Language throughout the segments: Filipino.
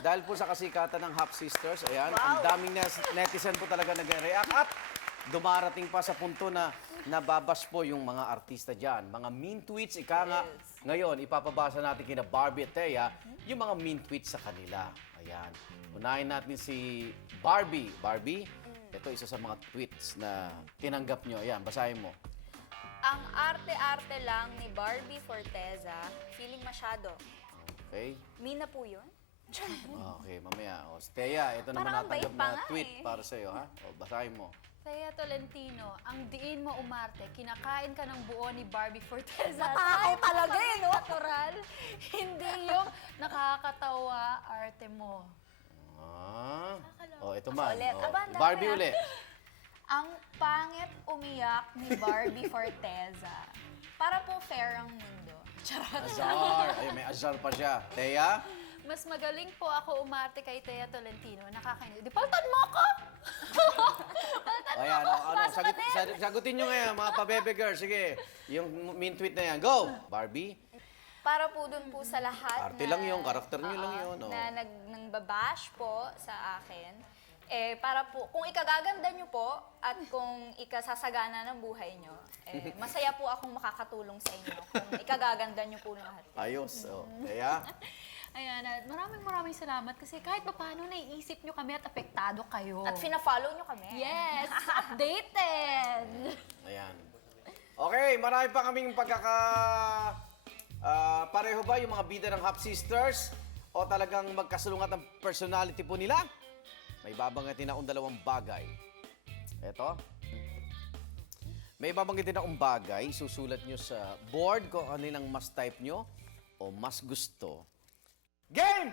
dahil po sa kasikatan ng Half Sisters, ayan, ang daming netizen po talaga nag-react at dumarating pa sa punto na nababas po yung mga artista dyan. Mga mean tweets, ika nga. Ngayon, ipapabasa natin kina Barbie at Thea yung mga mean tweets sa kanila. Ayan. Unahin natin si Barbie. Barbie, ito isa sa mga tweets na tinanggap nyo. Ayan, basahin mo. Ang arte-arte lang ni Barbie Forteza, feeling masyado. Okay? Mina po yun? Okay, mamaya. O, Thea, ito naman Parang ang bait natanggap pa na nga tweet eh. para sa'yo, ha? O, basahin mo. Thea Tolentino, ang diin mo umarte, kinakain ka ng buo ni Barbie Forteza. Matakaw talaga eh, no? Natural, hindi yung nakakatawa arte mo. Ah. O, ito man. Ulit. O, Aba, ang dami Barbie na. ulit. Ang pangit umiyak ni Barbie Forteza. Para po fair ang mundo. Charot. Azar. Ayun, may azar pa siya. Thea? Mas magaling po ako umarte kay Thea Tolentino. Nakakainis. Di paltan mo ako! Paltan mo Ayan, ako! ano, Pasok ka din! sagutin nyo ngayon, mga pabebe girls. Sige, yung mean tweet na yan. Go! Barbie? Para po dun po sa lahat Arte lang yun, karakter nyo lang yun. Oh. na nangbabash po sa akin. Eh, para po, kung ikagaganda nyo po at kung ikasasagana ng buhay nyo, eh, masaya po akong makakatulong sa inyo kung ikagaganda nyo po lahat. Ayos. Oh. Thea? Ayan, at maraming salamat kasi kahit pa paano naiisip nyo kami at apektado kayo. At fina-follow nyo kami. Yes! Updated! Ayan. Okay, marami pa kaming pareho ba yung mga bida ng Half Sisters? O talagang magkasalungat ang personality po nila? May babanggitin akong dalawang bagay. Eto. May babanggitin akong bagay. Susulat nyo sa board kung ano yung mas type nyo o mas gusto. Game!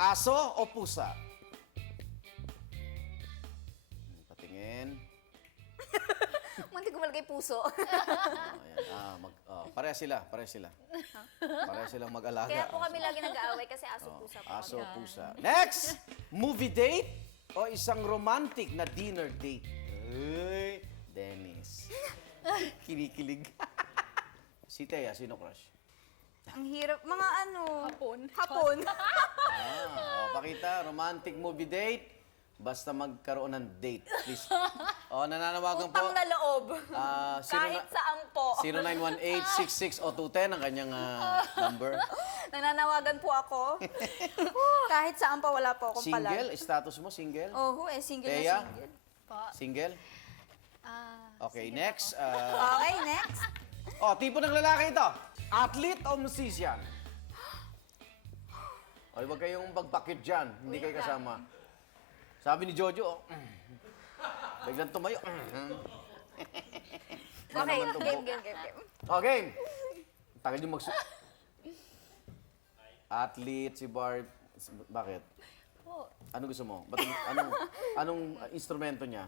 Aso o pusa? Patingin. Munti ko malagay puso. Ayan. Pareha sila. Pareha silang mag-alaga. Kaya po kami lagi nag-aaway kasi aso-pusa po. Aso, pusa. Next! Movie date o isang romantic na dinner date? Uy, Dennis. Kinikilig. Si Thea, sino crush? Ang hirap. Mga ano? Hapon. Hapon. Pakita, romantic movie date. Basta magkaroon ng date, please. Nananawagan po. Utang na loob. Kahit saan po. 0918-660210 ang kanyang number. Nananawagan po ako. Kahit saan pa, wala po akong palag. Single? Status mo, single? Single Thea? na single. Single? Okay, next. Okay, next. Tipo ng lalaki ito. Athlete o musician? Huwag kayong magpakit dyan. Hindi kayo kasama. Sabi ni Jojo, biglang tumayo. Okay, game. Okay. Takil yung Athlete, si Barb. Bakit? Po, Ano gusto mo? Anong instrumento niya?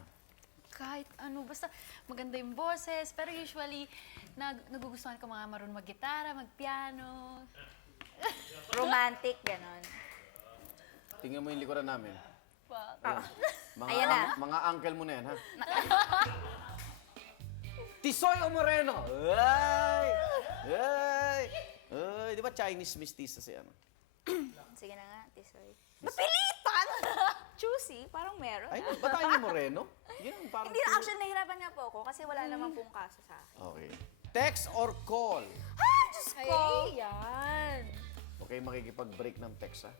kahit ano, basta maganda yung boses. Pero usually, nagugustuhan ko mga marunong mag-gitara, mag-piano. Romantic, ganon. Tingnan mo yung likuran namin. Ayan na. Mga uncle mo na yan, ha? Tisoy o Moreno? Ay! Di ba Chinese mestiza si ano? Sige na nga, Tisoy. Napilitan! Choosy, parang meron. Ay, ba't tayo ni Moreno? Yan, parang Hindi na, actually, nahirapan nga po ako kasi wala naman pong kaso sa akin. Okay. Text or call? Diyos ko! Yan! Okay, makikipag-break ng text, ha?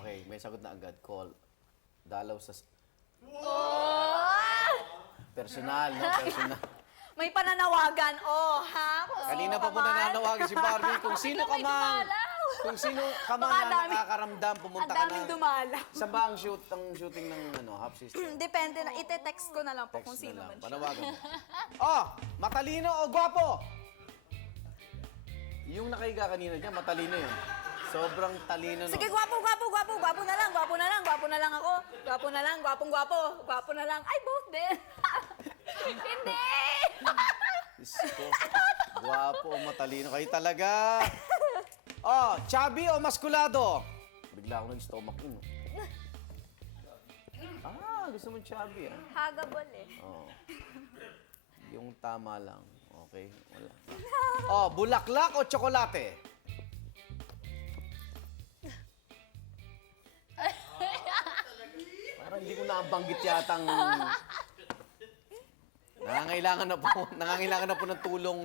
Okay, may sagot na agad. Call. Dalaw sa... Personal, no? Personal. May pananawagan, ha? Kanina pa po nananawagan si Barbie kung sino ka man. Kung sino ka man na nakakaramdam, pumunta Ang ka daming na. dumalaw. Saan ba ang shooting ng Half Sister? Depende na, ite-text ko na lang po kung Text sino na lang. man siya. Panawagan mo. Matalino o gwapo? Yung nakahiga kanina dyan, matalino yun. Sobrang talino nun. Sige, gwapo na lang ako. Gwapo na lang. Ay, both din. Hindi! Diyos ko. Gwapo o matalino kayo talaga. Chubby o maskulado? Bigla ako nag-stomach yun. Gusto mo chubby, ah? Hagabol eh. Yung tama lang. Okay, wala. Bulaklak o tsokolate? ko nabanggit yatang nangangailangan na po ng tulong.